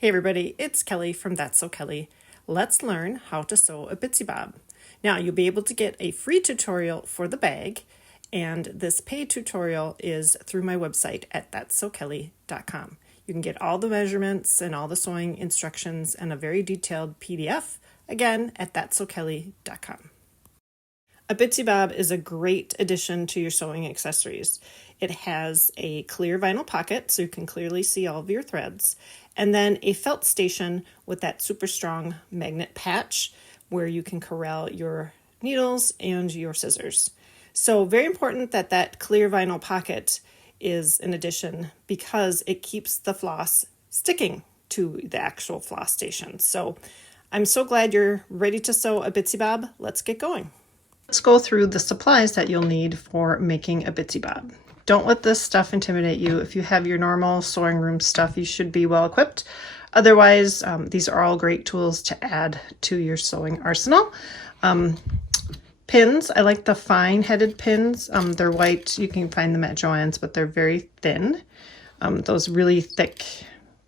Hey everybody, it's Kelly from That's So Kelly. Let's learn how to sew a Bitzy Bob. Now you'll be able to get a free tutorial for the bag, and this paid tutorial is through my website at that'ssokelly.com. You can get all the measurements and all the sewing instructions and a very detailed PDF, again at that'ssokelly.com. A Bitzy Bob is a great addition to your sewing accessories. It has a clear vinyl pocket so you can clearly see all of your threads, and then a felt station with that super strong magnet patch where you can corral your needles and your scissors. So very important that that clear vinyl pocket is an addition because it keeps the floss sticking to the actual floss station. So I'm so glad you're ready to sew a Bitzy Bob. Let's get going. Let's go through the supplies that you'll need for making a Bitzy Bob. Don't let this stuff intimidate you. If you have your normal sewing room stuff, you should be well equipped. Otherwise, these are all great tools to add to your sewing arsenal. Pins, I like the fine-headed pins. They're white. You can find them at Joann's, but they're very thin. Those really thick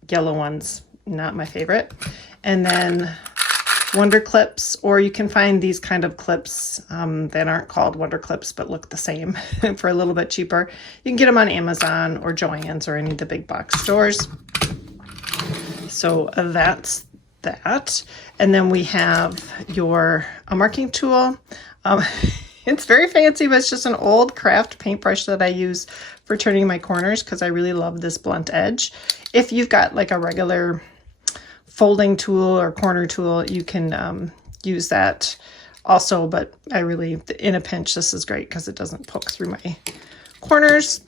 yellow ones, not my favorite. And then Wonder clips, or you can find these kind of clips that aren't called Wonder clips but look the same for a little bit cheaper. You can get them on Amazon or Joann's or any of the big box stores. So that's that. And then we have your marking tool. It's very fancy, but it's just an old craft paintbrush that I use for turning my corners because I really love this blunt edge. If you've got like a regular folding tool or corner tool, you can use that also, but I really, in a pinch, this is great because it doesn't poke through my corners.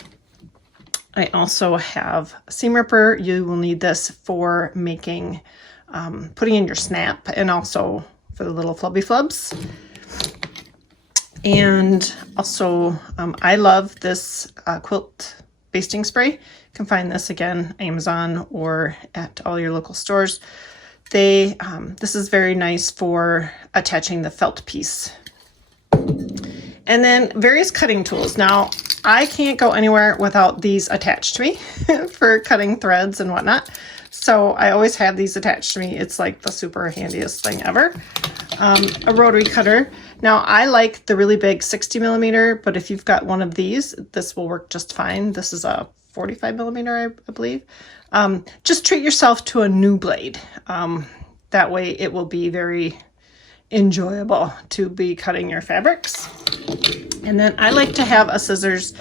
I also have a seam ripper. You will need this for making, putting in your snap, and also for the little flubby flubs. And also, I love this quilt basting spray. You can find this again, Amazon or at all your local stores. This is very nice for attaching the felt piece. And then various cutting tools. Now, I can't go anywhere without these attached to me for cutting threads and whatnot. So I always have these attached to me. It's like the super handiest thing ever. A rotary cutter. Now I like the really big 60 millimeter, but if you've got one of these, this will work just fine. This is a 45 millimeter, I believe. Just treat yourself to a new blade. That way it will be very enjoyable to be cutting your fabrics. And then I like to have a scissors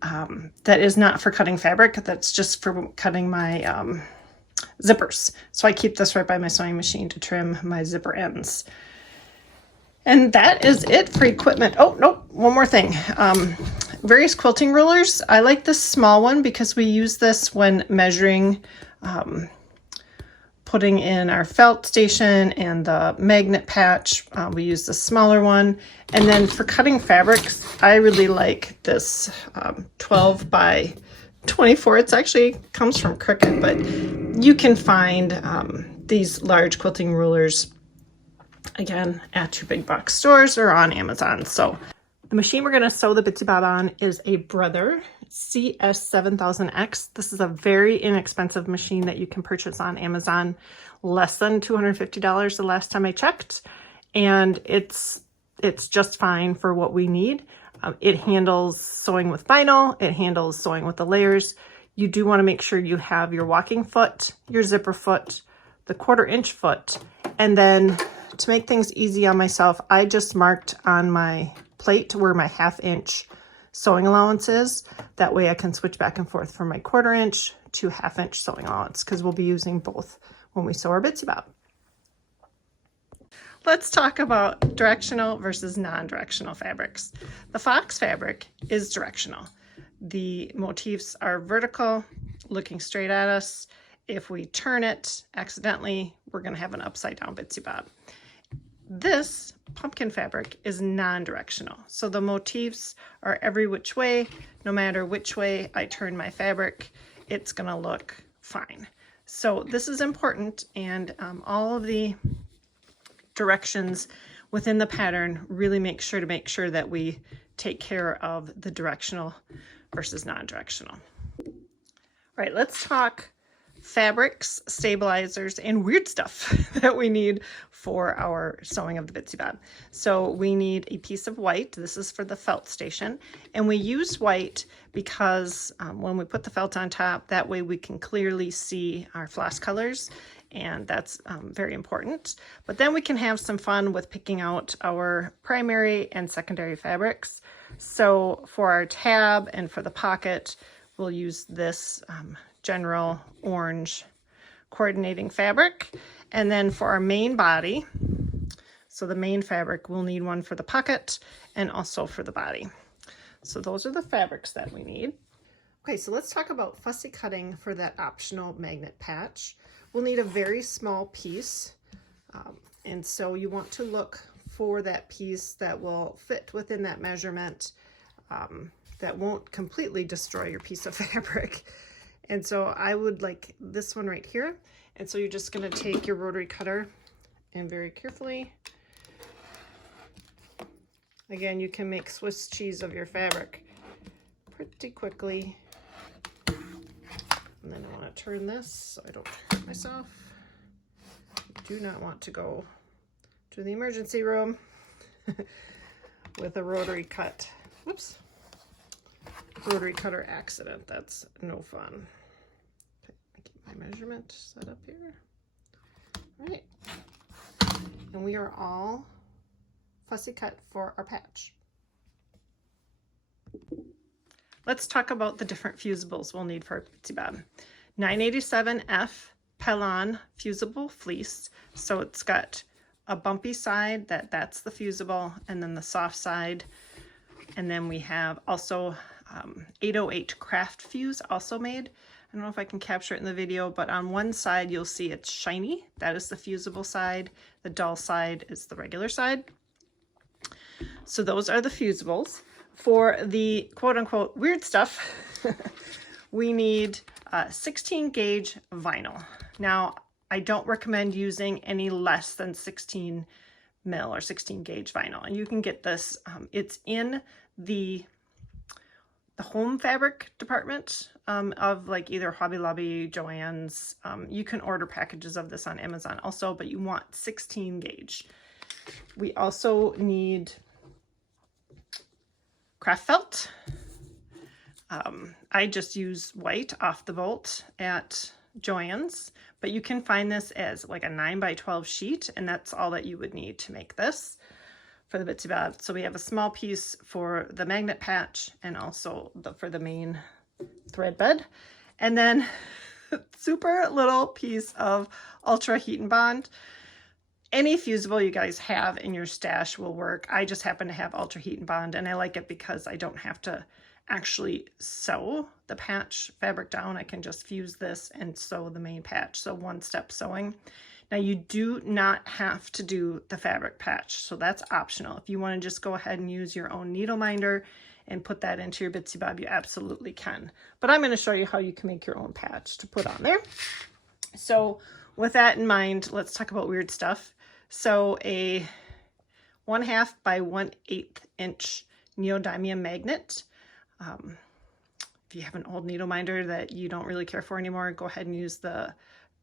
that is not for cutting fabric, that's just for cutting my zippers. So I keep this right by my sewing machine to trim my zipper ends. And that is it for equipment. Oh, no, one more thing. Various quilting rulers. I like this small one because we use this when measuring, putting in our felt station and the magnet patch. We use the smaller one. And then for cutting fabrics, I really like this 12 by 24. It's actually comes from Cricut, but you can find these large quilting rulers again at your big box stores or on Amazon. So the machine we're going to sew the Bitzy Bob on is a Brother CS7000X. This is a very inexpensive machine that you can purchase on Amazon, less than $250 the last time I checked, and it's just fine for what we need. It handles sewing with vinyl, it handles sewing with the layers. You do want to make sure you have your walking foot, your zipper foot, the 1/4 inch foot, and then to make things easy on myself, I just marked on my plate where my 1/2 inch sewing allowance is. That way I can switch back and forth from my 1/4 inch to 1/2 inch sewing allowance because we'll be using both when we sew our Bitzy Bob. Let's talk about directional versus non-directional fabrics. The fox fabric is directional. The motifs are vertical, looking straight at us. If we turn it accidentally, we're going to have an upside down Bitzy Bob. This pumpkin fabric is non-directional. So the motifs are every which way. No matter which way I turn my fabric, it's going to look fine. So this is important, and all of the directions within the pattern really make sure that we take care of the directional versus non-directional. All right, let's talk fabrics, stabilizers, and weird stuff that we need for our sewing of the Bitzy Bob. So we need a piece of white. This is for the felt station. And we use white because when we put the felt on top, that way we can clearly see our floss colors. And that's very important. But then we can have some fun with picking out our primary and secondary fabrics. So for our tab and for the pocket, we'll use this general orange coordinating fabric. And then for our main body, so the main fabric, we'll need one for the pocket and also for the body. So those are the fabrics that we need. Okay, so let's talk about fussy cutting for that optional magnet patch. We'll need a very small piece. And so you want to look for that piece that will fit within that measurement, that won't completely destroy your piece of fabric. And so I would like this one right here. And so you're just going to take your rotary cutter and very carefully, again, you can make Swiss cheese of your fabric pretty quickly. And then I want to turn this so I don't hurt myself. Do not want to go to the emergency room with a rotary cut. Whoops. Rotary cutter accident. That's no fun. Okay, I keep my measurement set up here. All right. And we are all fussy cut for our patch. Let's talk about the different fusibles we'll need for our Bitzy Bob. 987F Pelon fusible fleece. So it's got a bumpy side, that's the fusible, and then the soft side. And then we have also 808 craft fuse also made. I don't know if I can capture it in the video, but on one side you'll see it's shiny. That is the fusible side. The dull side is the regular side. So those are the fusibles. For the quote-unquote weird stuff, we need 16 gauge vinyl. Now, I don't recommend using any less than 16 mil or 16 gauge vinyl. And you can get this, it's in the home fabric department of like either Hobby Lobby, Joann's. You can order packages of this on Amazon also, but you want 16 gauge. We also need craft felt. I just use white off the bolt at Joann's, but you can find this as like a 9x12 sheet, and that's all that you would need to make this for the Bitzy Bob. So we have a small piece for the magnet patch and also for the main thread bed, and then super little piece of ultra heat and bond. Any fusible you guys have in your stash will work. I just happen to have ultra heat and bond, and I like it because I don't have to actually sew the patch fabric down. I can just fuse this and sew the main patch. So one-step sewing. Now you do not have to do the fabric patch, so that's optional. If you want to just go ahead and use your own needle minder and put that into your Bitzy Bob, you absolutely can. But I'm going to show you how you can make your own patch to put on there. So with that in mind, let's talk about weird stuff. So a 1/2 by 1/8 inch neodymium magnet. If you have an old needle minder that you don't really care for anymore, go ahead and use the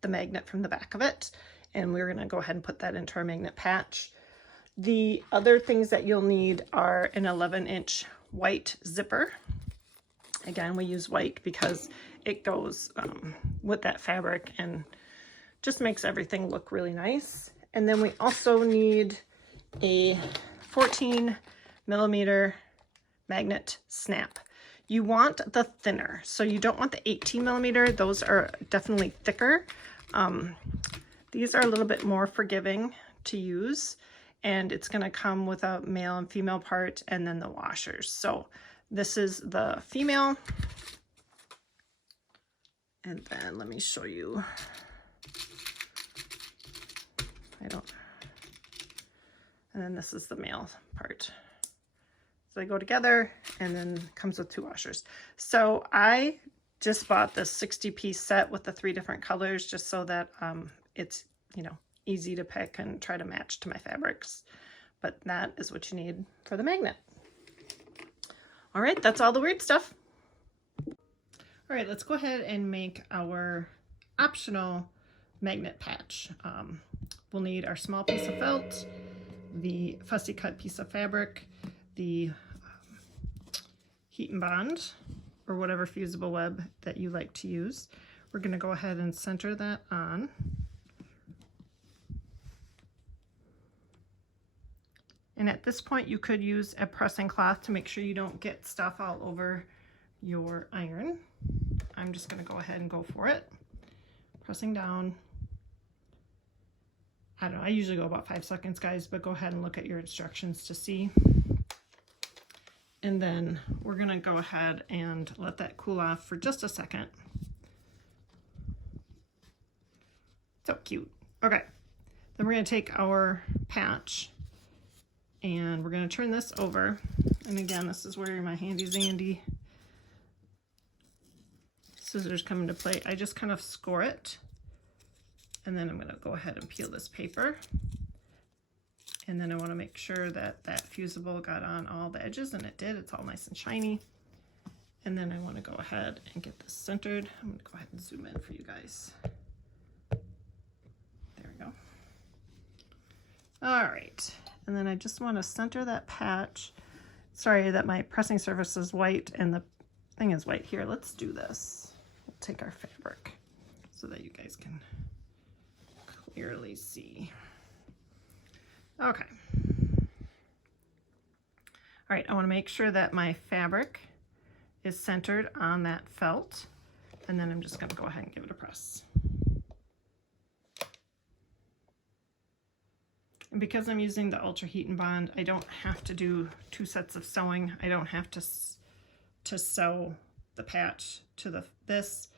magnet from the back of it. And we're going to go ahead and put that into our magnet patch. The other things that you'll need are an 11-inch white zipper. Again, we use white because it goes with that fabric and just makes everything look really nice. And then we also need a 14mm magnet snap. You want the thinner, so you don't want the 18mm. Those are definitely thicker. These are a little bit more forgiving to use, and it's going to come with a male and female part and then the washers. So this is the female, and then let me show you. And then this is the male part. So they go together, and then comes with 2 washers. So I just bought this 60-piece set with the 3 different colors just so that it's, you know, easy to pick and try to match to my fabrics. But that is what you need for the magnet. All right, that's all the weird stuff. All right, let's go ahead and make our optional magnet patch. We'll need our small piece of felt, the fussy cut piece of fabric, the heat and bond, or whatever fusible web that you like to use. We're going to go ahead and center that on. And at this point you could use a pressing cloth to make sure you don't get stuff all over your iron. I'm just going to go ahead and go for it. Pressing down. I don't know, I usually go about 5 seconds, guys, but go ahead and look at your instructions to see. And then we're going to go ahead and let that cool off for just a second. So cute. Okay, then we're going to take our patch and we're going to turn this over. And again, this is where my handy dandy scissors come into play. I just kind of score it. And then I'm going to go ahead and peel this paper. And then I want to make sure that that fusible got on all the edges, and it did. It's all nice and shiny. And then I want to go ahead and get this centered. I'm going to go ahead and zoom in for you guys. There we go. All right. And then I just want to center that patch. Sorry that my pressing surface is white and the thing is white. Here, let's do this. We'll take our fabric so that you guys can clearly see. Okay. All right, I want to make sure that my fabric is centered on that felt, and then I'm just going to go ahead and give it a press. And because I'm using the Ultra Heat and Bond, I don't have to do 2 sets of sewing. I don't have to sew the patch to this.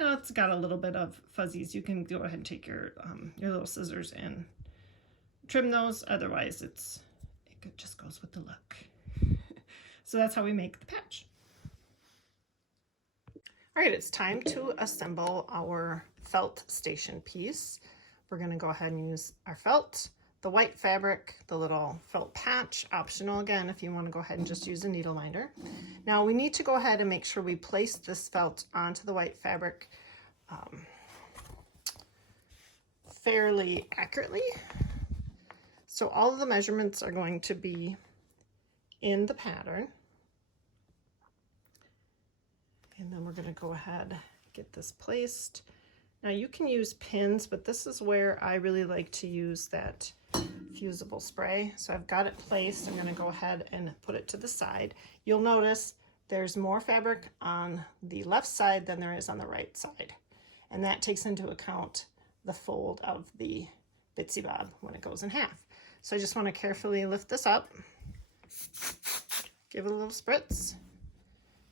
Now it's got a little bit of fuzzies. You can go ahead and take your little scissors and trim those. Otherwise, it just goes with the look. So that's how we make the patch. All right, it's time to assemble our felt station piece. We're going to go ahead and use our felt, the white fabric, the little felt patch, optional again if you want to go ahead and just use a needle minder. Now we need to go ahead and make sure we place this felt onto the white fabric fairly accurately. So all of the measurements are going to be in the pattern. And then we're going to go ahead and get this placed. Now you can use pins, but this is where I really like to use that fusible spray. So I've got it placed. I'm going to go ahead and put it to the side. You'll notice there's more fabric on the left side than there is on the right side. And that takes into account the fold of the Bitzy Bob when it goes in half. So I just want to carefully lift this up, give it a little spritz,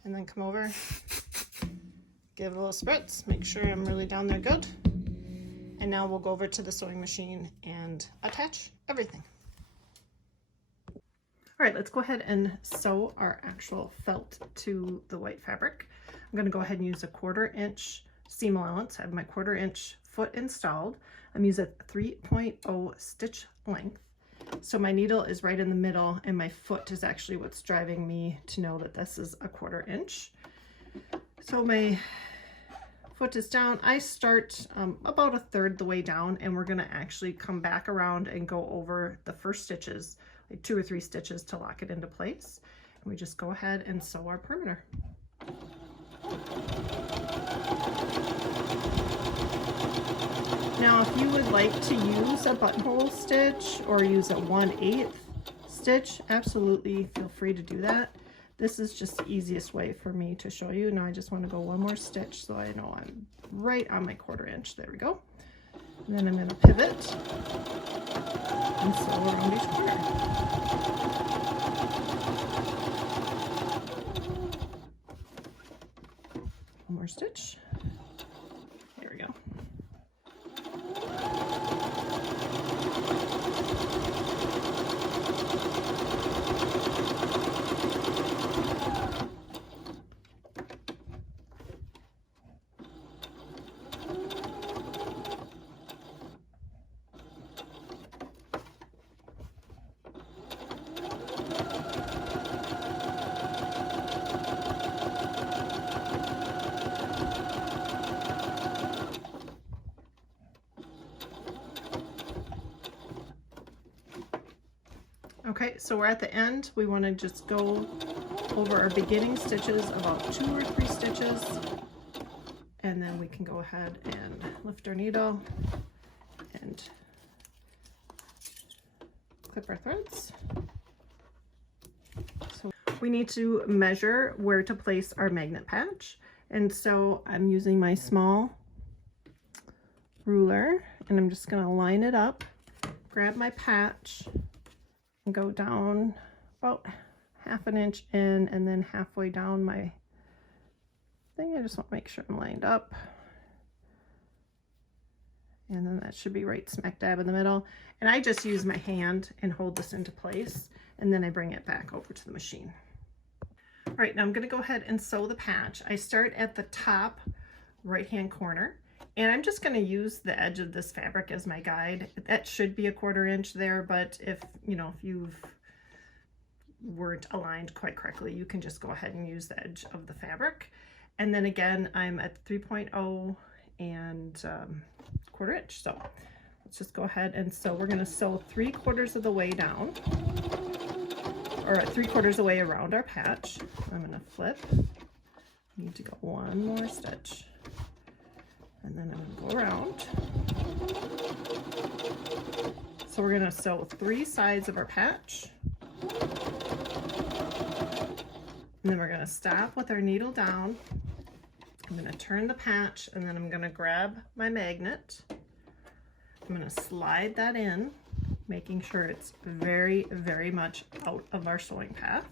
and then come over, give it a little spritz, make sure I'm really down there good. And now we'll go over to the sewing machine and attach everything. All right, let's go ahead and sew our actual felt to the white fabric. I'm going to go ahead and use a 1/4 inch seam allowance. I have my 1/4 inch foot installed. I'm using 3.0 stitch length. So my needle is right in the middle and my foot is actually what's driving me to know that this is a 1/4 inch. So my foot is down. I start about 1/3 the way down, and we're going to actually come back around and go over the first stitches, like 2 or 3 stitches to lock it into place. And we just go ahead and sew our perimeter. Now, if you would like to use a buttonhole stitch or use a 1/8 stitch, absolutely feel free to do that. This is just the easiest way for me to show you. Now I just want to go one more stitch so I know I'm right on my 1/4 inch. There we go. And then I'm going to pivot and sew around each corner. One more stitch. There we go. Okay, so we're at the end. We want to just go over our beginning stitches, about 2 or 3 stitches, and then we can go ahead and lift our needle and clip our threads. So we need to measure where to place our magnet patch, and so I'm using my small ruler, and I'm just going to line it up, grab my patch, and go down about 1/2 inch in, and then halfway down my thing. I just want to make sure I'm lined up, and then that should be right smack dab in the middle. And I just use my hand and hold this into place, and then I bring it back over to the machine. All right, now I'm going to go ahead and sew the patch. I start at the top right hand corner, and I'm just going to use the edge of this fabric as my guide. That should be a 1/4 inch there, but if you weren't aligned quite correctly, you can just go ahead and use the edge of the fabric. And then again, I'm at 3.0 and 1/4 inch. So let's just go ahead and sew. We're going to sew 3/4 of the way down, or 3/4 of the way around our patch. I'm going to flip. Need to go 1 more stitch, and then I'm going to go around. So we're going to sew 3 sides of our patch, and then we're going to stop with our needle down. I'm going to turn the patch, and then I'm going to grab my magnet. I'm going to slide that in, making sure it's very, very much out of our sewing path,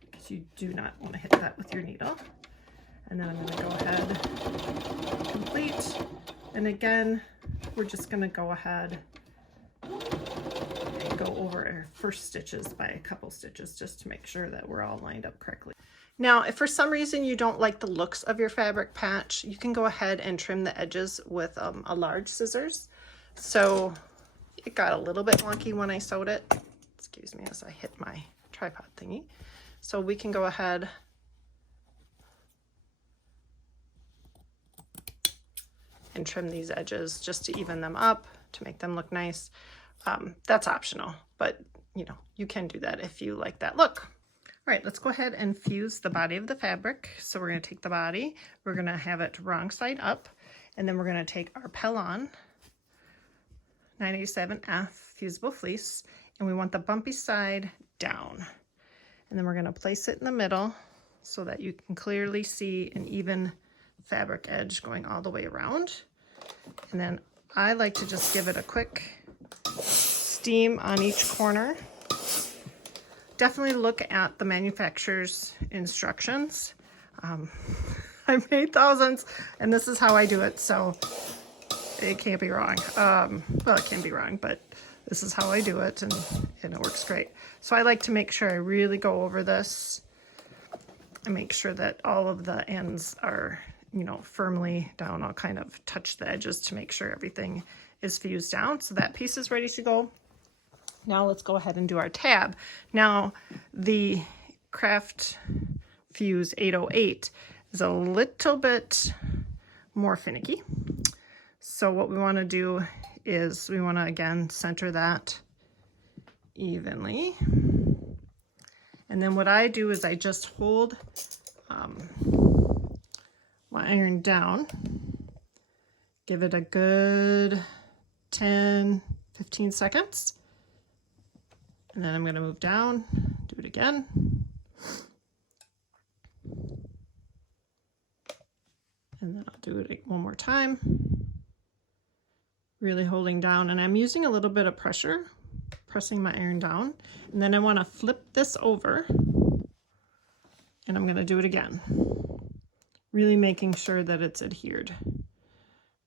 because you do not want to hit that with your needle. And then I'm going to go ahead, complete. And again, we're just going to go ahead and go over our first stitches by a couple stitches, just to make sure that we're all lined up correctly. Now, if for some reason you don't like the looks of your fabric patch, you can go ahead and trim the edges with a large scissors. So it got a little bit wonky when I sewed it. Excuse me as I hit my tripod thingy. So we can go ahead and trim these edges just to even them up, to make them look nice. That's optional, but you can do that if you like that look. All right, let's go ahead and fuse the body of the fabric. So we're going to take the body, we're going to have it wrong side up, and then we're going to take our Pellon 987F fusible fleece, and we want the bumpy side down. And then we're going to place it in the middle so that you can clearly see an even fabric edge going all the way around. And then I like to just give it a quick steam on each corner. Definitely look at the manufacturer's instructions. I've made thousands, and this is how I do it, so it can't be wrong. Well, it can be wrong, but this is how I do it, and it works great. So I like to make sure I really go over this and make sure that all of the ends are, firmly down. I'll kind of touch the edges to make sure everything is fused down. So that piece is ready to go. Now let's go ahead and do our tab. Now the Craft Fuse 808 is a little bit more finicky. So what we want to do is we want to again center that evenly. And then what I do is I just hold my iron down, give it a good 10-15 seconds. And then I'm going to move down, do it again. And then I'll do it one more time. Really holding down, and I'm using a little bit of pressure, pressing my iron down. And then I want to flip this over, and I'm going to do it again. Really making sure that it's adhered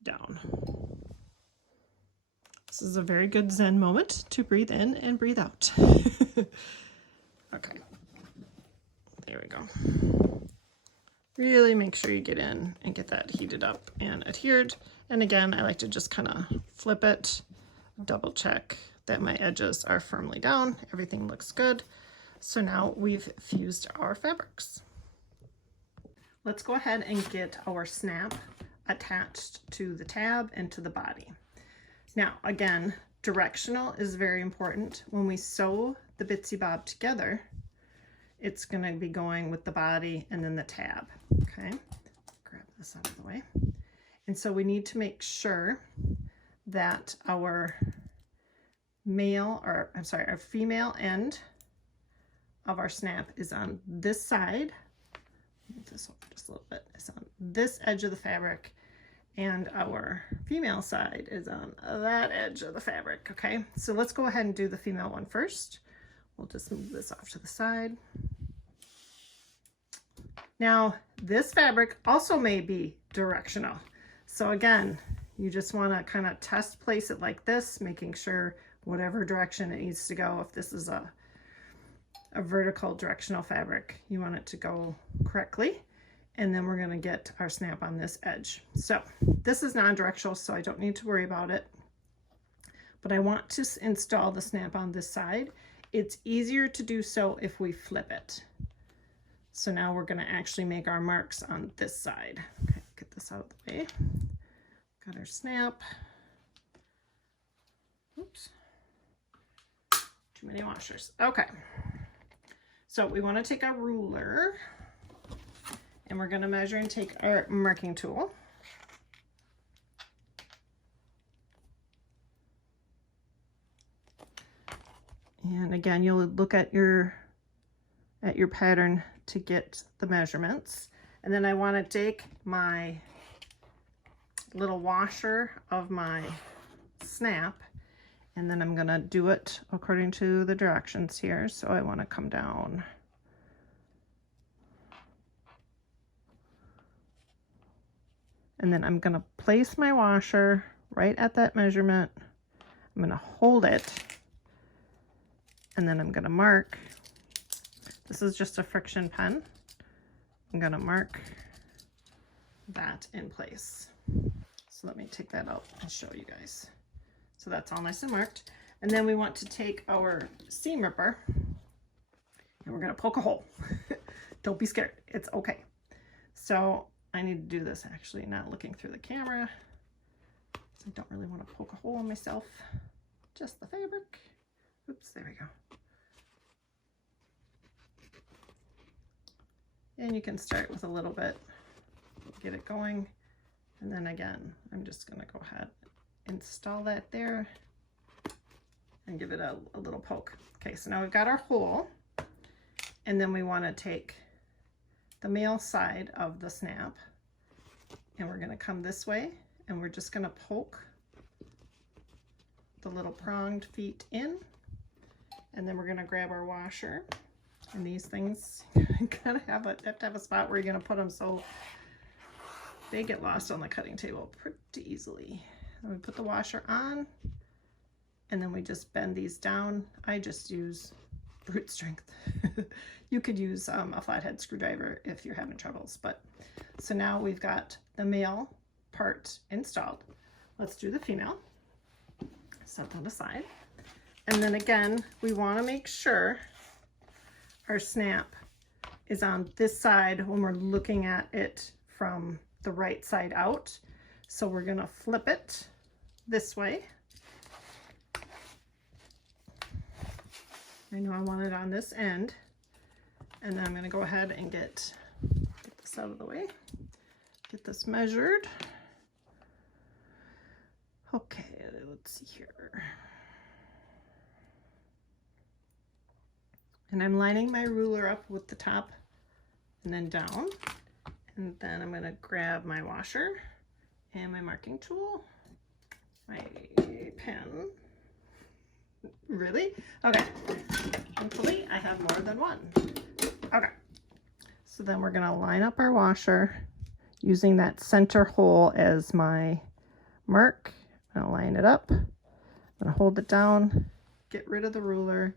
down. This is a very good Zen moment to breathe in and breathe out. Okay, there we go. Really make sure you get in and get that heated up and adhered. And again, I like to just kind of flip it, double check that my edges are firmly down. Everything looks good. So now we've fused our fabrics. Let's go ahead and get our snap attached to the tab and to the body. Now, again, directional is very important. When we sew the Bitzy Bob together, it's going to be going with the body and then the tab. Okay, grab this out of the way. And so we need to make sure that our our female end of our snap is on this side. Move this over just a little bit. It's on this edge of the fabric, and our female side is on that edge of the fabric. Okay, so let's go ahead and do the female one first. We'll just move this off to the side. Now, this fabric also may be directional. So again, you just want to kind of test place it like this, making sure whatever direction it needs to go. If this is a vertical directional fabric, you want it to go correctly. And then we're going to get our snap on this edge. So this is non-directional, so I don't need to worry about it. But I want to install the snap on this side. It's easier to do so if we flip it. So now we're going to actually make our marks on this side. Okay, get this out of the way. Got our snap. Oops. Too many washers. Okay. So we want to take our ruler and we're going to measure and take our marking tool. And again, you'll look at your pattern to get the measurements. And then I want to take my little washer of my snap, and then I'm going to do it according to the directions here. So I want to come down. And then I'm going to place my washer right at that measurement. I'm going to hold it, and then I'm going to mark. This is just a friction pen. I'm going to mark that in place. So let me take that out and show you guys. So that's all nice and marked. And then we want to take our seam ripper and we're going to poke a hole. Don't be scared. It's okay. So I need to do this actually not looking through the camera. I don't really want to poke a hole in myself. Just the fabric. Oops, there we go. And you can start with a little bit, get it going. And then again, I'm just going to go ahead and install that there and give it a little poke. Okay, so now we've got our hole, and then we want to take the male side of the snap and we're going to come this way and we're just going to poke the little pronged feet in, and then we're going to grab our washer. And these things gotta have to have a spot where you're gonna put them so they get lost on the cutting table pretty easily. And we put the washer on, and then we just bend these down. I just use brute strength. You could use a flathead screwdriver if you're having troubles. But so now we've got the male part installed. Let's do the female. Set that aside, and then again we want to make sure our snap is on this side when we're looking at it from the right side out. So we're going to flip it this way. I know I want it on this end. And then I'm going to go ahead and get this out of the way. Get this measured. Okay, let's see here. And I'm lining my ruler up with the top and then down. And then I'm going to grab my washer and my marking tool, my pen. Really? Okay. Thankfully, I have more than one. Okay. So then we're going to line up our washer using that center hole as my mark. I'm going to line it up. I'm going to hold it down, get rid of the ruler,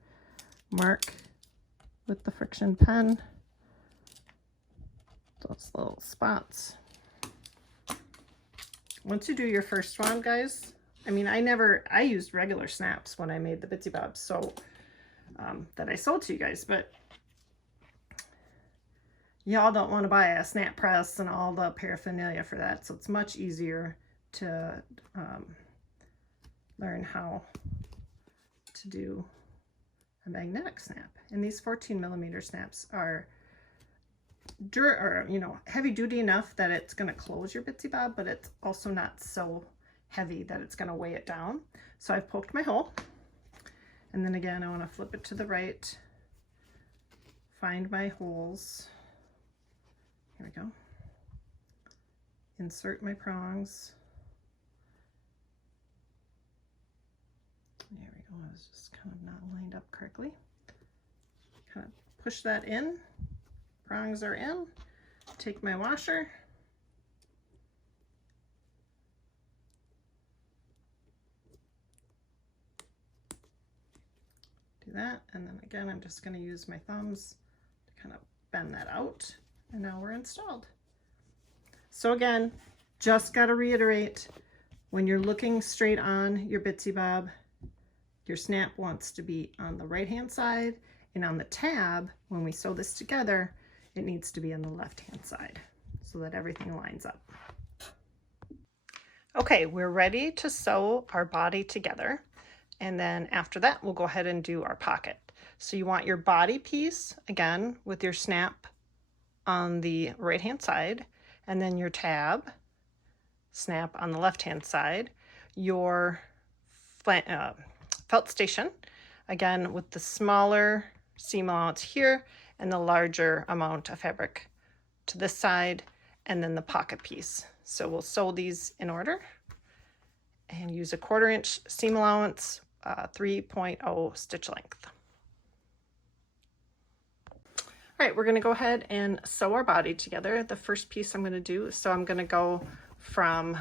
mark with the friction pen those little spots. Once you do your first one, guys, I mean, I used regular snaps when I made the Bitzy Bobs, so that I sold to you guys, but y'all don't want to buy a snap press and all the paraphernalia for that, so it's much easier to learn how to do a a magnetic snap. And these 14mm snaps are you know, heavy duty enough that it's going to close your Bitzy Bob, but it's also not so heavy that it's going to weigh it down. So I've poked my hole, and then again I want to flip it to the right, find my holes, here we go, insert my prongs, there we go, I was just kind of not lined up correctly, kind of push that in, prongs are in, take my washer, do that, and then again I'm just going to use my thumbs to kind of bend that out, and now we're installed. So again, just got to reiterate, when you're looking straight on your Bitzy Bob, your snap wants to be on the right hand side, and on the tab, when we sew this together, it needs to be on the left hand side so that everything lines up. Okay, we're ready to sew our body together, and then after that we'll go ahead and do our pocket. So you want your body piece again with your snap on the right hand side, and then your tab snap on the left hand side, your felt station again with the smaller seam allowance here and the larger amount of fabric to this side, and then the pocket piece. So we'll sew these in order and use a 1/4 inch seam allowance, 3.0 stitch length. All right, we're going to go ahead and sew our body together. The first piece I'm going to do, so I'm going to go from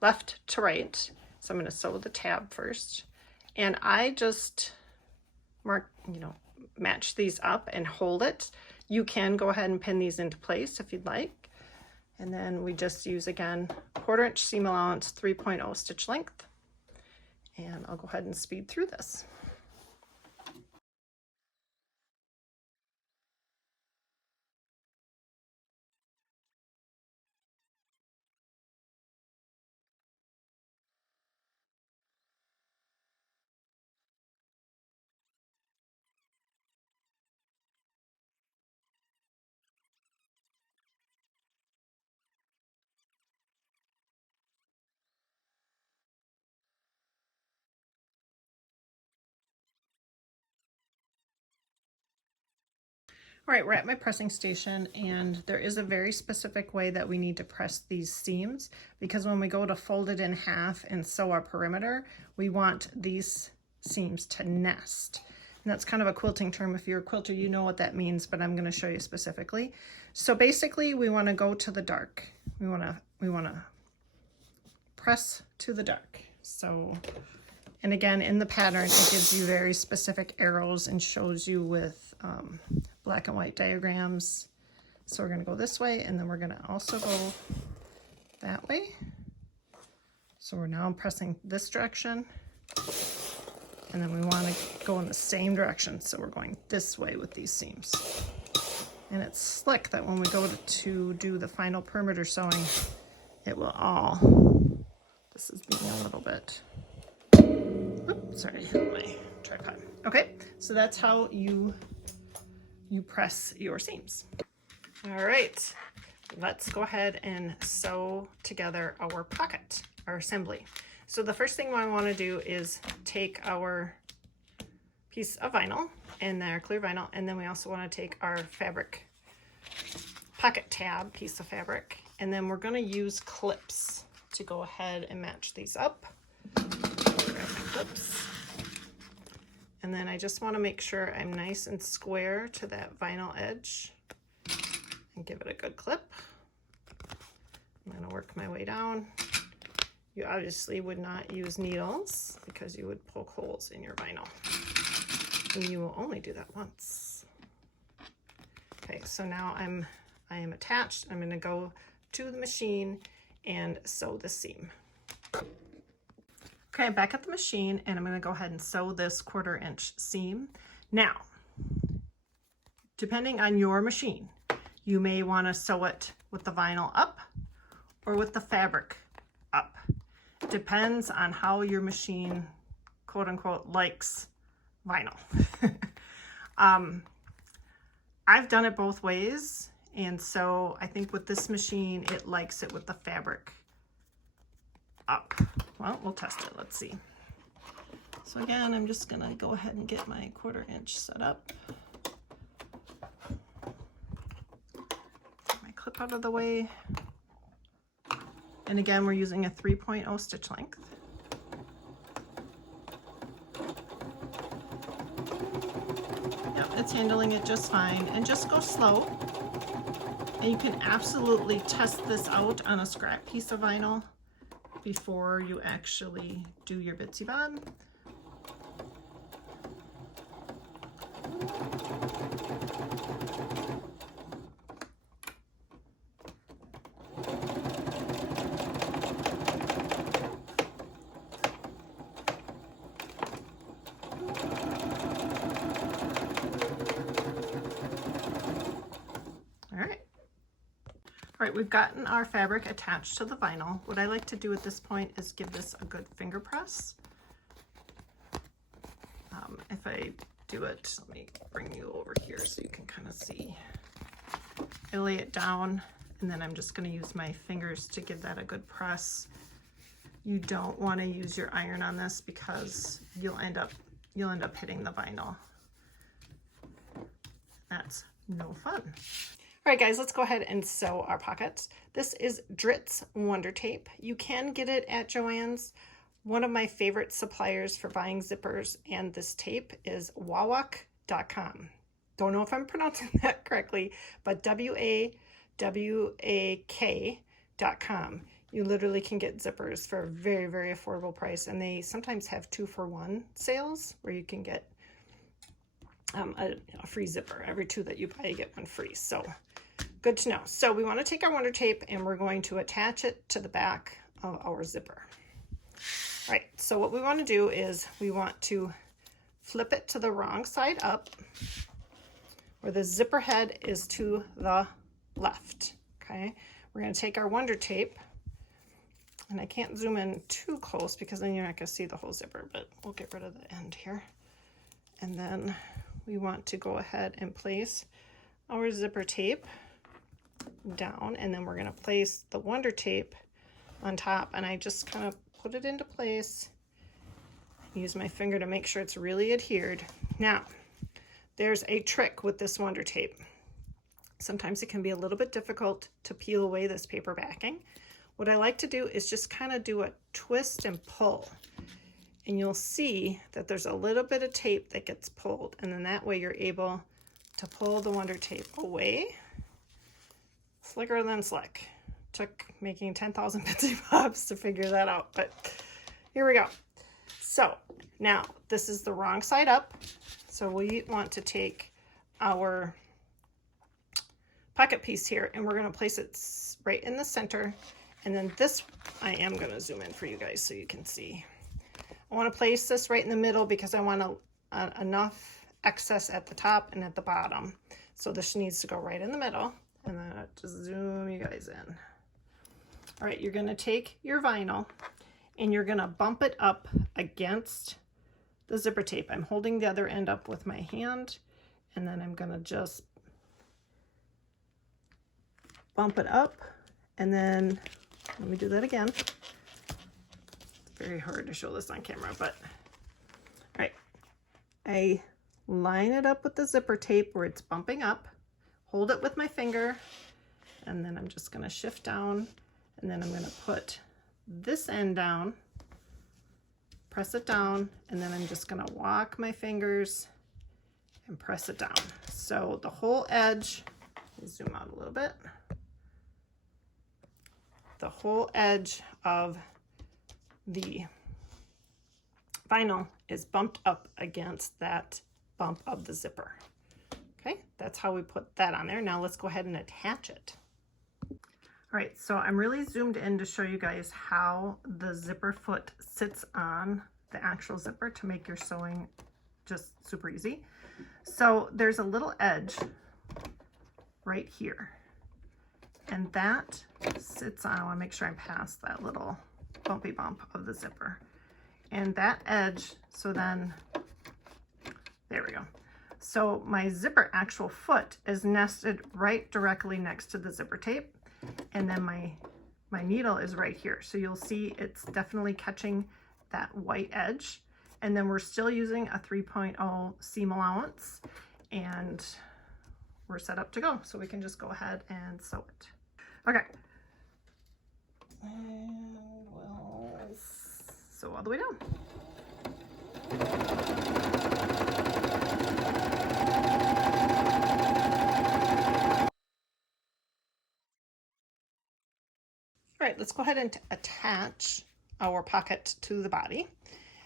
left to right. So I'm going to sew the tab first, and I just match these up and hold it. You can go ahead and pin these into place if you'd like. And then we just use again 1/4 inch seam allowance, 3.0 stitch length. And I'll go ahead and speed through this. All right, we're at my pressing station, and there is a very specific way that we need to press these seams, because when we go to fold it in half and sew our perimeter, we want these seams to nest. And that's kind of a quilting term. If you're a quilter, you know what that means, but I'm going to show you specifically. So basically, we want to go to the dark. We want to press to the dark. So, and again, in the pattern, it gives you very specific arrows and shows you with black and white diagrams. So we're going to go this way, and then we're going to also go that way. So we're now pressing this direction, and then we want to go in the same direction. So we're going this way with these seams. And it's slick that when we go to do the final perimeter sewing, it will all, this is being a little bit, oops, sorry, my tripod. Okay, so that's how you press your seams. All right, let's go ahead and sew together our pocket, our assembly. So the first thing I want to do is take our piece of vinyl and our clear vinyl, and then we also want to take our fabric pocket tab piece of fabric, and then we're going to use clips to go ahead and match these up. Grab my clips. And then I just want to make sure I'm nice and square to that vinyl edge and give it a good clip. I'm going to work my way down. You obviously would not use needles because you would poke holes in your vinyl. And you will only do that once. Okay, so now I am attached. I'm going to go to the machine and sew the seam. Okay, I'm back at the machine, and I'm going to go ahead and sew this 1/4 inch seam. Now, depending on your machine, you may want to sew it with the vinyl up or with the fabric up. Depends on how your machine, quote unquote, likes vinyl. I've done it both ways, and so I think with this machine, it likes it with the fabric up. Well, we'll test it. Let's see. So again, I'm just gonna go ahead and get my 1/4 inch set up. Get my clip out of the way. And again, we're using a 3.0 stitch length. Yep, it's handling it just fine. And just go slow. And you can absolutely test this out on a scrap piece of vinyl before you actually do your Bitzy Bob. All right, we've gotten our fabric attached to the vinyl. What I like to do at this point is give this a good finger press. If I do it, let me bring you over here so you can kind of see. I lay it down, and then I'm just going to use my fingers to give that a good press. You don't want to use your iron on this because you'll end up hitting the vinyl. That's no fun. All right, guys, let's go ahead and sew our pockets. This is Dritz Wonder Tape. You can get it at Joann's. One of my favorite suppliers for buying zippers and this tape is wawak.com. Don't know if I'm pronouncing that correctly, but WAWAK.com. You literally can get zippers for a very, very affordable price, and they sometimes have 2-for-1 sales where you can get a free zipper. Every 2 that you buy, you get 1 free. So good to know. So we want to take our Wonder Tape and we're going to attach it to the back of our zipper. All right, so what we want to do is we want to flip it to the wrong side up, where the zipper head is to the left. Okay, we're going to take our Wonder Tape, and I can't zoom in too close because then you're not going to see the whole zipper, but we'll get rid of the end here. And then we want to go ahead and place our zipper tape down, and then we're going to place the Wonder Tape on top, and I just kind of put it into place. Use my finger to make sure it's really adhered. Now, there's a trick with this Wonder Tape. Sometimes it can be a little bit difficult to peel away this paper backing. What I like to do is just kind of do a twist and pull. And you'll see that there's a little bit of tape that gets pulled, and then that way you're able to pull the Wonder Tape away. Slicker than slick. Took making 10,000 Bitzy Bobs to figure that out, but here we go. So now this is the wrong side up. So we want to take our pocket piece here, and we're going to place it right in the center. And then this, I am going to zoom in for you guys so you can see. I want to place this right in the middle because I want enough excess at the top and at the bottom. So this needs to go right in the middle, and then I'll just zoom you guys in. All right, you're going to take your vinyl and you're going to bump it up against the zipper tape. I'm holding the other end up with my hand, and then I'm going to just bump it up, and then let me do that again. It's very hard to show this on camera, but all right. I line it up with the zipper tape where it's bumping up, hold it with my finger, and then I'm just going to shift down, and then I'm going to put this end down, press it down, and then I'm just going to walk my fingers and press it down. So the whole edge, let me zoom out a little bit, the whole edge of the vinyl is bumped up against that bump of the zipper. Okay, that's how we put that on there. Now let's go ahead and attach it. All right, so I'm really zoomed in to show you guys how the zipper foot sits on the actual zipper to make your sewing just super easy. So there's a little edge right here, and that sits on, I want to make sure I'm past that little bumpy bump of the zipper. And that edge, so then There we go. So my zipper actual foot is nested right directly next to the zipper tape, and then my needle is right here. So you'll see it's definitely catching that white edge. And then we're still using a 3.0 seam allowance, and we're set up to go. So we can just go ahead and sew it. Okay. And we'll sew all the way down. All right, let's go ahead and attach our pocket to the body.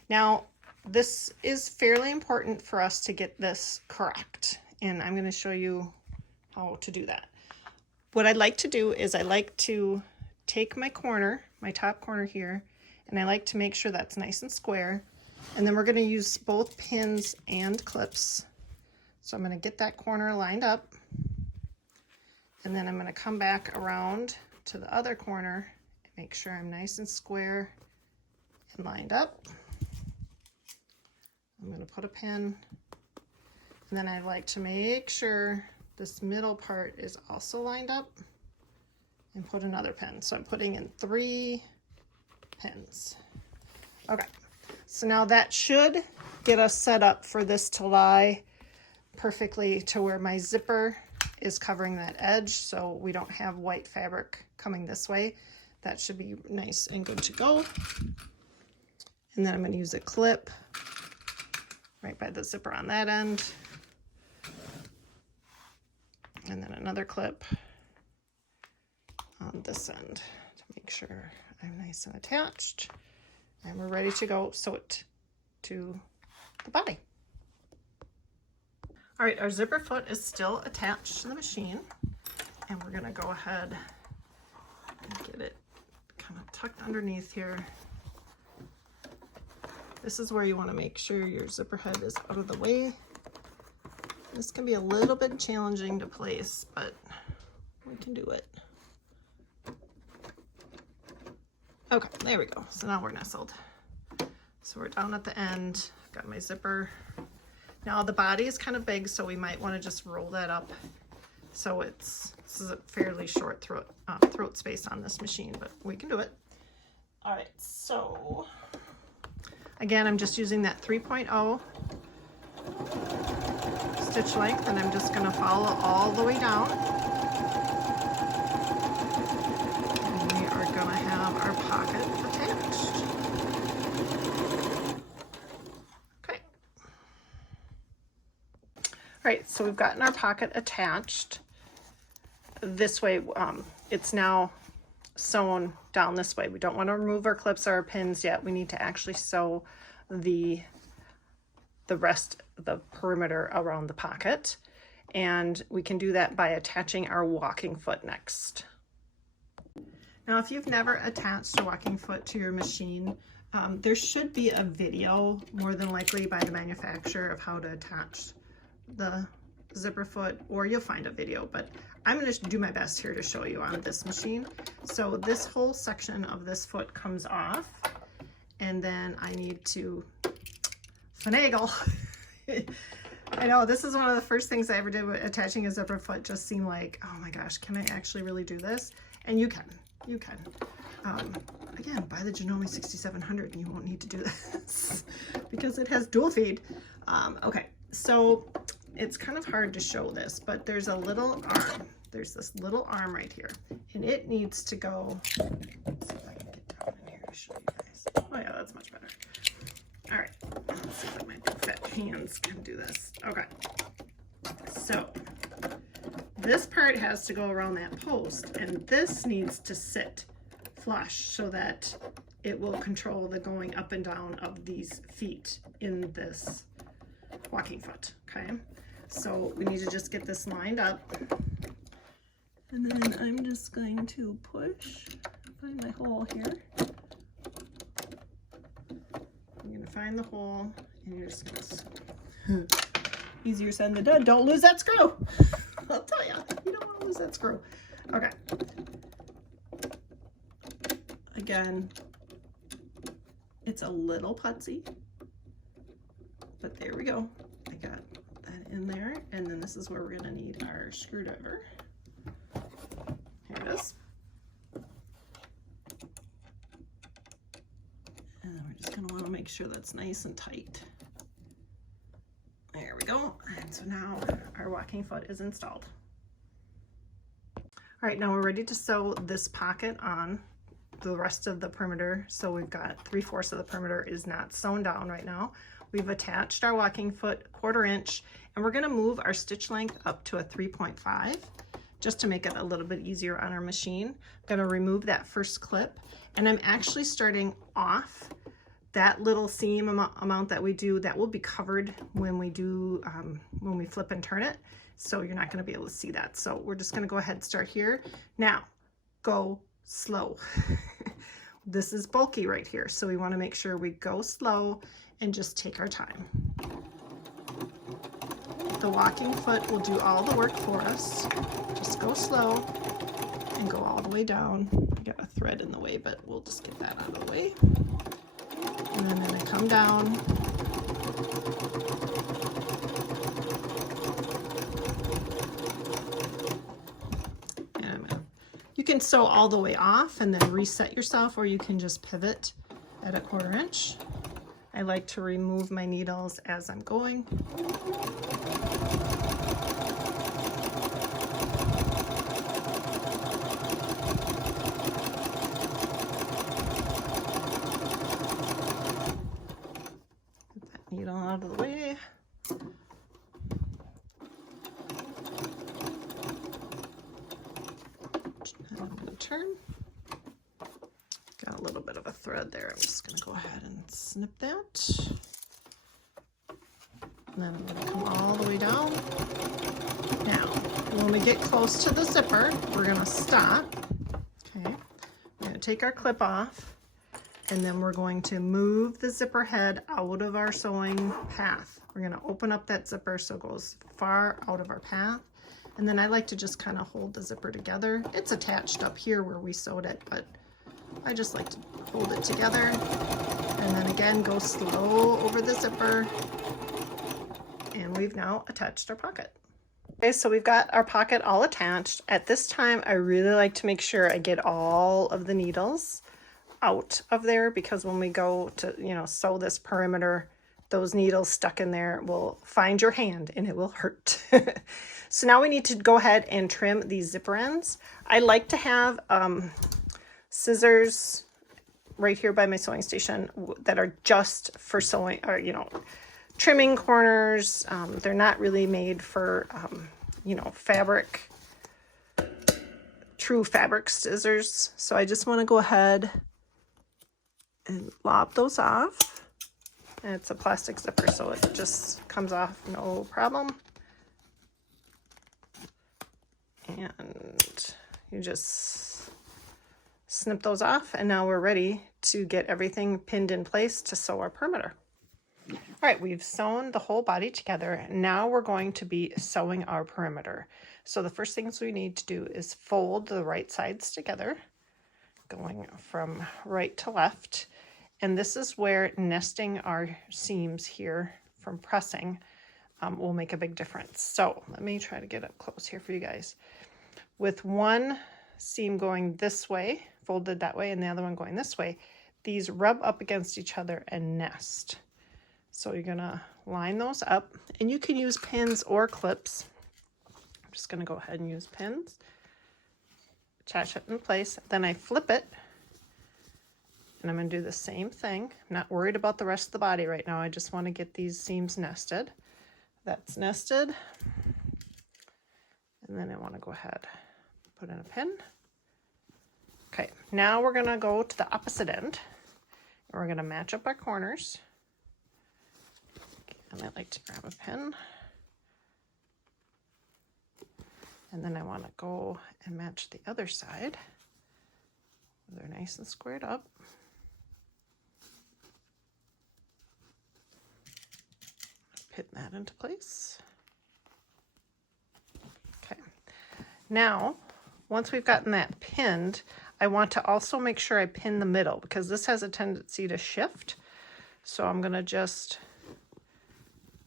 Now, this is fairly important for us to get this correct, and I'm going to show you how to do that. What I'd like to do is I like to take my corner, my top corner here, and I like to make sure that's nice and square. And then we're going to use both pins and clips. So I'm going to get that corner lined up, and then I'm going to come back around to the other corner and make sure I'm nice and square and lined up. I'm going to put a pin, and then I like to make sure this middle part is also lined up, and put another pin. So I'm putting in 3 pins. Okay, so now that should get us set up for this to lie perfectly to where my zipper is covering that edge, so we don't have white fabric coming this way. That should be nice and good to go. And then I'm going to use a clip right by the zipper on that end, and then another clip on this end to make sure I'm nice and attached, and we're ready to go sew it to the body. All right, our zipper foot is still attached to the machine, and we're going to go ahead and get it kind of tucked underneath here. This is where you want to make sure your zipper head is out of the way. This can be a little bit challenging to place, but we can do it. Okay, there we go. So now we're nestled. So we're down at the end. Got my zipper. Now the body is kind of big, so we might want to just roll that up. So this is a fairly short throat space on this machine, but we can do it. All right, so again, I'm just using that 3.0 stitch length, and I'm just going to follow all the way down. And we are going to have our pocket attached. Okay. All right, so we've gotten our pocket attached. This way, it's now sewn down this way. We don't want to remove our clips or our pins yet. We need to actually sew the rest of the perimeter around the pocket, and we can do that by attaching our walking foot next. Now, if you've never attached a walking foot to your machine, there should be a video, more than likely by the manufacturer, of how to attach the zipper foot, or you'll find a video, but I'm going to do my best here to show you on this machine. So this whole section of this foot comes off, and then I need to finagle. I know this is one of the first things I ever did with attaching a zipper foot. Just seemed like, oh my gosh, can I actually really do this? And you can. Again, buy the Janome 6700 and you won't need to do this because it has dual feed. Okay, so it's kind of hard to show this, but there's a little arm. There's this little arm right here, and it needs to go. Let's see if I can get down in here to show you guys. Oh yeah, that's much better. All right, let's see if my big fat hands can do this. Okay, so this part has to go around that post, and this needs to sit flush so that it will control the going up and down of these feet in this walking foot, okay? So we need to just get this lined up, and then I'm just going to push, find my hole here. I'm going to find the hole, and you're just going to, easier said than done. Don't lose that screw. I'll tell you, you don't want to lose that screw. Okay. Again, it's a little putsy, but there we go. I got that in there, and then this is where we're going to need our screwdriver. Here it is. And we're just going to want to make sure that's nice and tight. There we go. And so now our walking foot is installed. All right, now we're ready to sew this pocket on the rest of the perimeter. So we've got 3/4 of the perimeter is not sewn down right now. We've attached our walking foot 1/4 inch, and we're going to move our stitch length up to a 3.5 just to make it a little bit easier on our machine. I'm going to remove that first clip, and I'm actually starting off that little seam amount that we do, that will be covered when we do, when we flip and turn it. So you're not gonna be able to see that. So we're just gonna go ahead and start here. Now, go slow. This is bulky right here. So we wanna make sure we go slow and just take our time. The walking foot will do all the work for us. Just go slow and go all the way down. I got a thread in the way, but we'll just get that out of the way. And then I'm going to come down. And you can sew all the way off and then reset yourself, or you can just pivot at a 1/4 inch. I like to remove my needles as I'm going. Needle out of the way. And I'm going to turn. Got a little bit of a thread there. I'm just going to go ahead and snip that. And then I'm going to come all the way down. Now, when we get close to the zipper, we're going to stop. Okay. We're going to take our clip off. And then we're going to move the zipper head out of our sewing path. We're going to open up that zipper so it goes far out of our path. And then I like to just kind of hold the zipper together. It's attached up here where we sewed it, but I just like to hold it together. And then again, go slow over the zipper. And we've now attached our pocket. Okay, so we've got our pocket all attached. At this time, I really like to make sure I get all of the needles out of there, because when we go to, you know, sew this perimeter, those needles stuck in there will find your hand and it will hurt. So now we need to go ahead and trim these zipper ends. I like to have scissors right here by my sewing station that are just for sewing, or, you know, trimming corners. They're not really made for, you know, fabric, true fabric scissors. So I just want to go ahead and lop those off. And it's a plastic zipper, so it just comes off no problem. And you just snip those off, and now we're ready to get everything pinned in place to sew our perimeter. All right, we've sewn the whole body together. Now we're going to be sewing our perimeter. So the first things we need to do is fold the right sides together, going from right to left. And this is where nesting our seams here from pressing will make a big difference. So let me try to get up close here for you guys. With one seam going this way, folded that way, and the other one going this way, these rub up against each other and nest. So you're gonna line those up, and you can use pins or clips. I'm just gonna go ahead and use pins. Attach it in place, then I flip it, and I'm gonna do the same thing. I'm not worried about the rest of the body right now. I just wanna get these seams nested. That's nested. And then I wanna go ahead, put in a pin. Okay, now we're gonna go to the opposite end, and we're gonna match up our corners. And I like to grab a pin. And then I want to go and match the other side. They're nice and squared up. Pin that into place. Okay. Now, once we've gotten that pinned, I want to also make sure I pin the middle, because this has a tendency to shift. So I'm going to just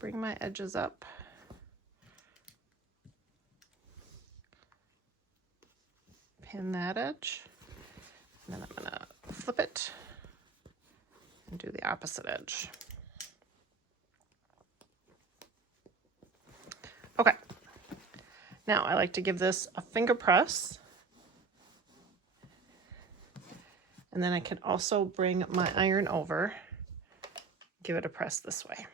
bring my edges up. Pin that edge, and then I'm gonna flip it and do the opposite edge. Okay, now I like to give this a finger press, and then I can also bring my iron over, give it a press this way.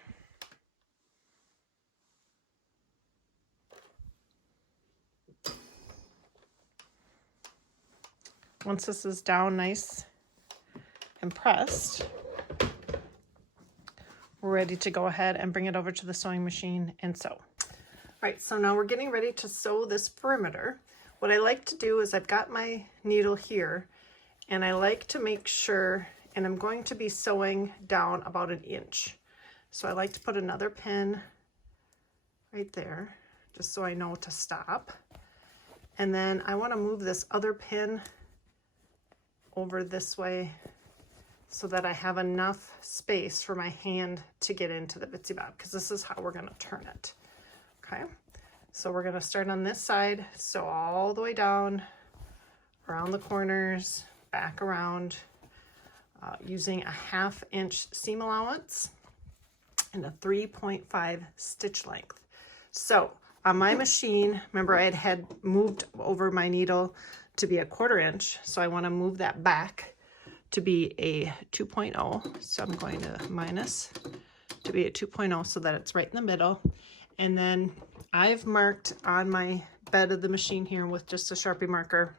Once this is down nice and pressed, we're ready to go ahead and bring it over to the sewing machine and sew. All right, so now we're getting ready to sew this perimeter. What I like to do is I've got my needle here, and I like to make sure, and I'm going to be sewing down about 1 inch. So I like to put another pin right there, just so I know to stop. And then I want to move this other pin over this way so that I have enough space for my hand to get into the Bitzy Bob, because this is how we're going to turn it. Okay, so we're going to start on this side, sew all the way down, around the corners, back around, using a 1/2 inch seam allowance and a 3.5 stitch length. So on my machine, remember I had moved over my needle to be a 1/4 inch, so I want to move that back to be a 2.0. So I'm going to minus to be a 2.0 so that it's right in the middle. And then I've marked on my bed of the machine here with just a Sharpie marker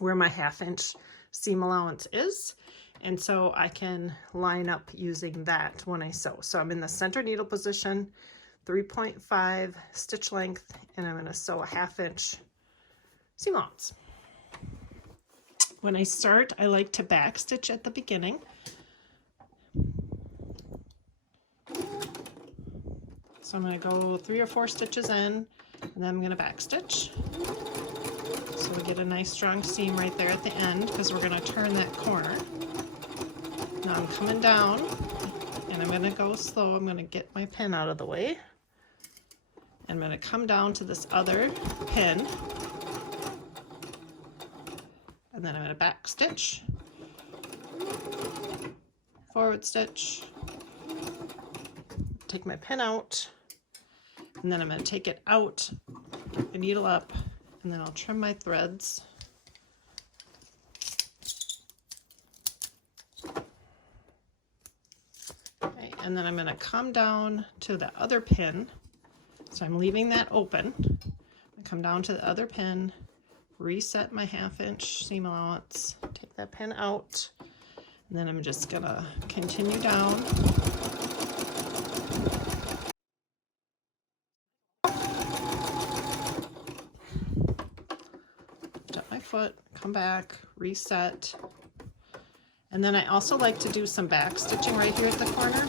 where my 1/2 inch seam allowance is. And so I can line up using that when I sew. So I'm in the center needle position, 3.5 stitch length, and I'm going to sew a 1/2 inch seam allowance. When I start, I like to back stitch at the beginning. So I'm going to go 3 or 4 stitches in, and then I'm going to back stitch. So we get a nice strong seam right there at the end, because we're going to turn that corner. Now I'm coming down, and I'm going to go slow. I'm going to get my pin out of the way. I'm going to come down to this other pin, and then I'm going to back stitch, forward stitch, take my pin out, and then I'm going to take it out, the needle up, and then I'll trim my threads. Okay, and then I'm going to come down to the other pin, so I'm leaving that open. I come down to the other pin, reset my 1/2 inch seam allowance, take that pin out, and then I'm just gonna continue down. Lift up my foot, come back, reset. And then I also like to do some back stitching right here at the corner,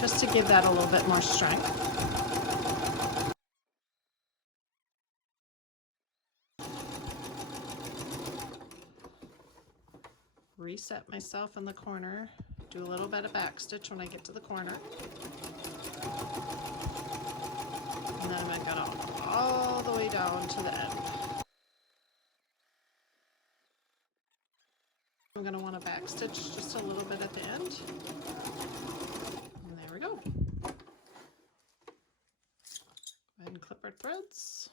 just to give that a little bit more strength. Reset myself in the corner, do a little bit of back stitch when I get to the corner. And then I'm going to go all the way down to the end. I'm going to want to back stitch just a little bit at the end. And there we go. Go ahead and clip our threads.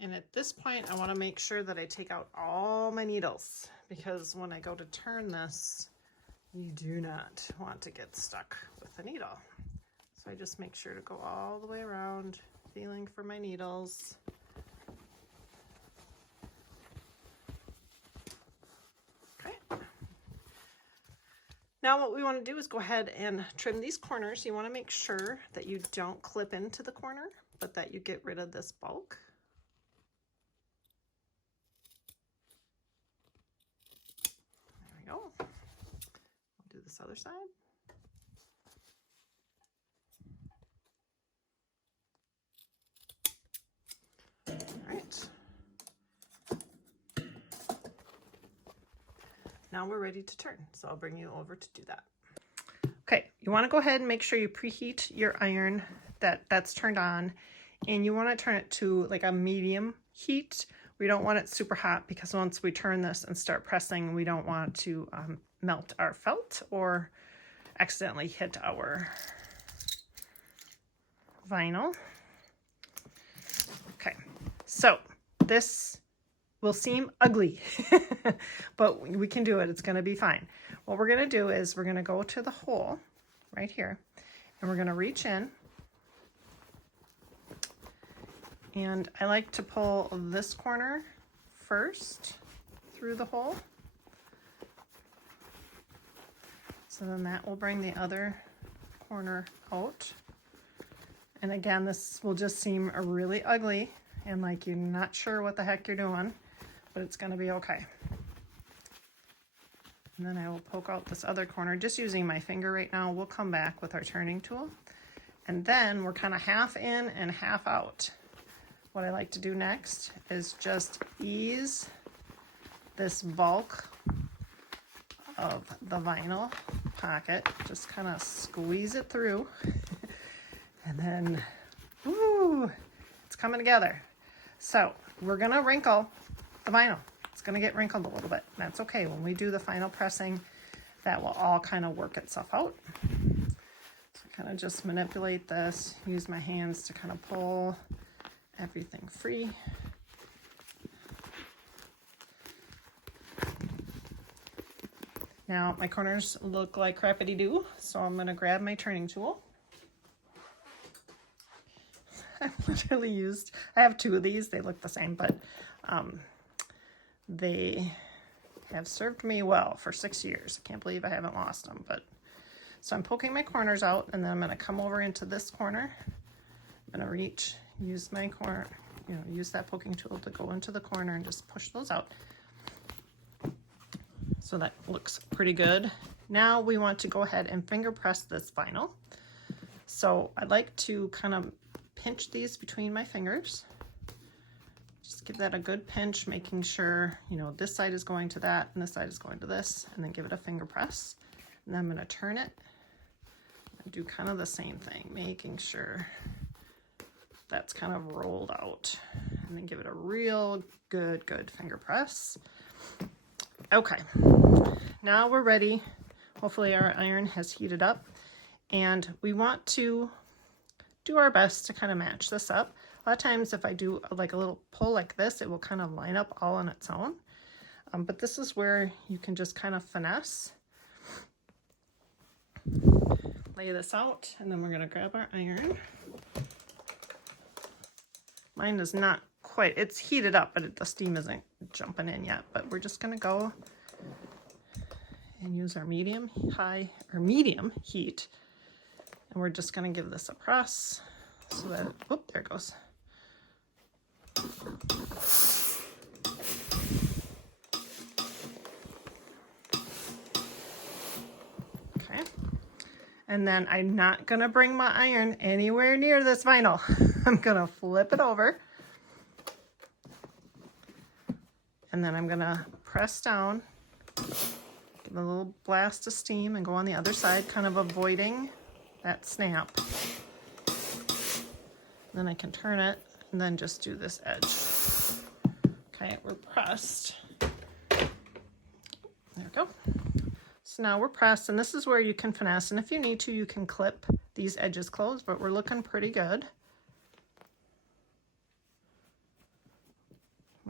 And at this point, I want to make sure that I take out all my needles, because when I go to turn this, you do not want to get stuck with a needle. So I just make sure to go all the way around, feeling for my needles. Okay. Now what we want to do is go ahead and trim these corners. You want to make sure that you don't clip into the corner, but that you get rid of this bulk. Go. I'll do this other side. All right. Now we're ready to turn, so I'll bring you over to do that. Okay, you want to go ahead and make sure you preheat your iron that's turned on, and you want to turn it to like a medium heat. We don't want it super hot because once we turn this and start pressing, we don't want to melt our felt or accidentally hit our vinyl. Okay, so this will seem ugly, but we can do it. It's going to be fine. What we're going to do is we're going to go to the hole right here, and we're going to reach in. And I like to pull this corner first through the hole. So then that will bring the other corner out. And again, this will just seem really ugly and like you're not sure what the heck you're doing, but it's going to be okay. And then I will poke out this other corner just using my finger right now. We'll come back with our turning tool. And then we're kind of half in and half out. What I like to do next is just ease this bulk of the vinyl pocket, just kind of squeeze it through, and then, ooh, it's coming together. So we're gonna wrinkle the vinyl. It's gonna get wrinkled a little bit. That's okay. When we do the final pressing, that will all kind of work itself out. So kind of just manipulate this, use my hands to kind of pull everything free. Now my corners look like crappity-doo, so I'm going to grab my turning tool. I've literally used, I have two of these, they look the same, but they have served me well for 6 years. I can't believe I haven't lost them. But so I'm poking my corners out, and then I'm going to come over into this corner. I'm going to reach, use my corner, use that poking tool to go into the corner and just push those out. So that looks pretty good. Now we want to go ahead and finger press this vinyl. So I'd like to kind of pinch these between my fingers. Just give that a good pinch, making sure, this side is going to that and this side is going to this, and then give it a finger press. And then I'm going to turn it and do kind of the same thing, making sure that's kind of rolled out, and then give it a real good finger press. Okay, now we're ready. Hopefully our iron has heated up, and we want to do our best to kind of match this up. A lot of times if I do like a little pull like this, it will kind of line up all on its own. But this is where you can just kind of finesse. Lay this out, and then we're going to grab our iron. Mine is not quite, it's heated up, but the steam isn't jumping in yet. But we're just going to go and use our medium heat. And we're just going to give this a press so that, whoop, there it goes. Okay. And then I'm not going to bring my iron anywhere near this vinyl. I'm going to flip it over. And then I'm going to press down, give a little blast of steam, and go on the other side, kind of avoiding that snap. Then I can turn it and then just do this edge. Okay, we're pressed. There we go. So now we're pressed, and this is where you can finesse, and if you need to, you can clip these edges closed, but we're looking pretty good.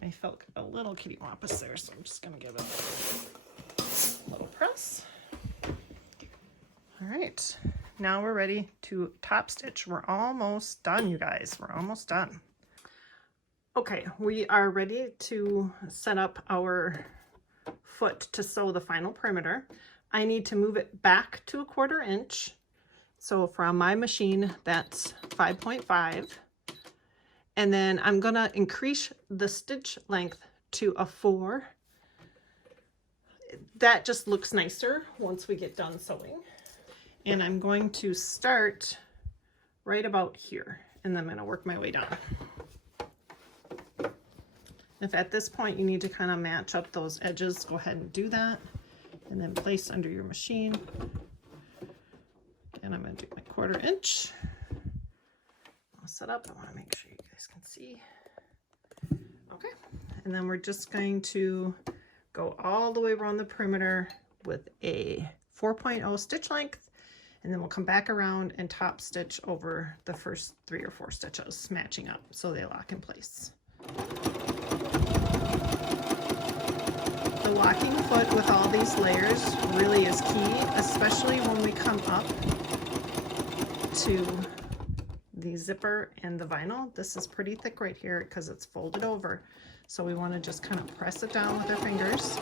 My felt got a little kitty wampus there, so I'm just gonna give it a little press. All right, now we're ready to top stitch. We're almost done, you guys. We're almost done. Okay, we are ready to set up our foot to sew the final perimeter. I need to move it back to 1/4 inch. So from my machine, that's 5.5. And then I'm gonna increase the stitch length to a 4. That just looks nicer once we get done sewing. And I'm going to start right about here, and then I'm gonna work my way down. If at this point you need to kind of match up those edges, go ahead and do that, and then place under your machine. Again, I'm going to do my 1/4 inch. I'll set up. I want to make sure you guys can see. Okay, and then we're just going to go all the way around the perimeter with a 4.0 stitch length, and then we'll come back around and top stitch over the first 3 or 4 stitches, matching up so they lock in place. The locking foot with all these layers really is key, especially when we come up to the zipper and the vinyl. This is pretty thick right here because it's folded over. So we want to just kind of press it down with our fingers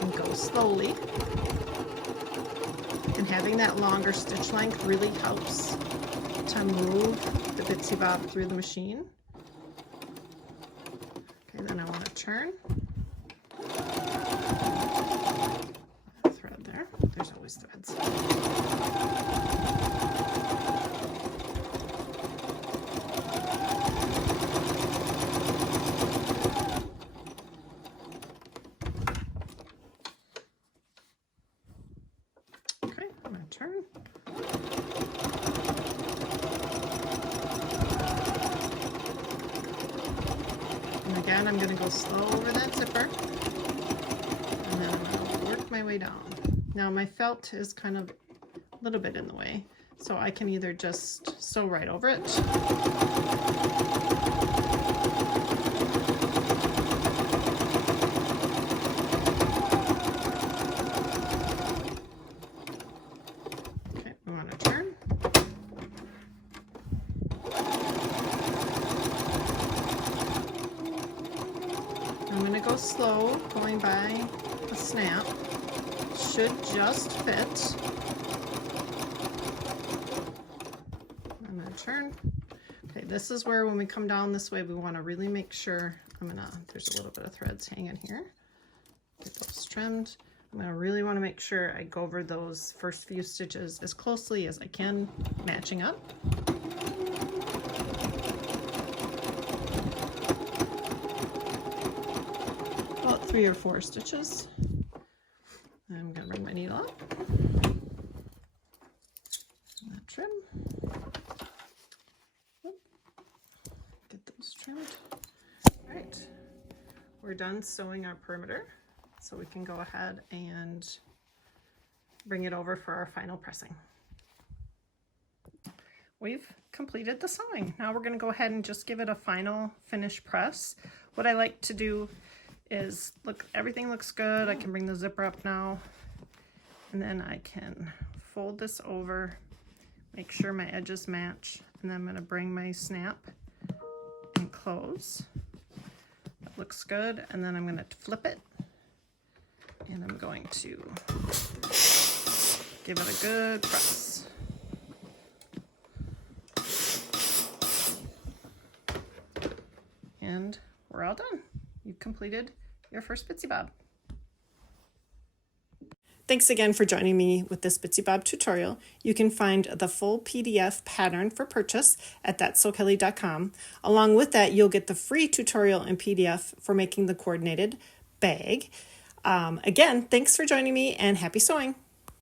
and go slowly. And having that longer stitch length really helps to move the Bitzy Bob through the machine. Okay, then I want to turn. Thread there. There's always threads. Okay, I'm going to turn. And again, I'm going to go slow over that zipper. And then I'm going to work my way down. Now my felt is kind of a little bit in the way, so I can either just sew right over it. Okay, we want to turn. I'm going to go slow, going by a snap. Should just fit. I'm going to turn. Okay, this is where when we come down this way, we want to really make sure, there's a little bit of threads hanging here. Get those trimmed. I'm going to really want to make sure I go over those first few stitches as closely as I can, matching up. About 3 or 4 stitches. I'm going to bring my needle up. Trim. Get those trimmed. All right, we're done sewing our perimeter, so we can go ahead and bring it over for our final pressing. We've completed the sewing. Now we're going to go ahead and just give it a final finish press. What I like to do is, look, everything looks good. I can bring the zipper up now, and then I can fold this over, make sure my edges match, and then I'm going to bring my snap and close. That looks good, and then I'm going to flip it, and I'm going to give it a good press. And we're all done. You've completed your first Bitzy Bob. Thanks again for joining me with this Bitzy Bob tutorial. You can find the full PDF pattern for purchase at SoKelly.com. Along with that, you'll get the free tutorial and PDF for making the coordinated bag. Again, thanks for joining me and happy sewing.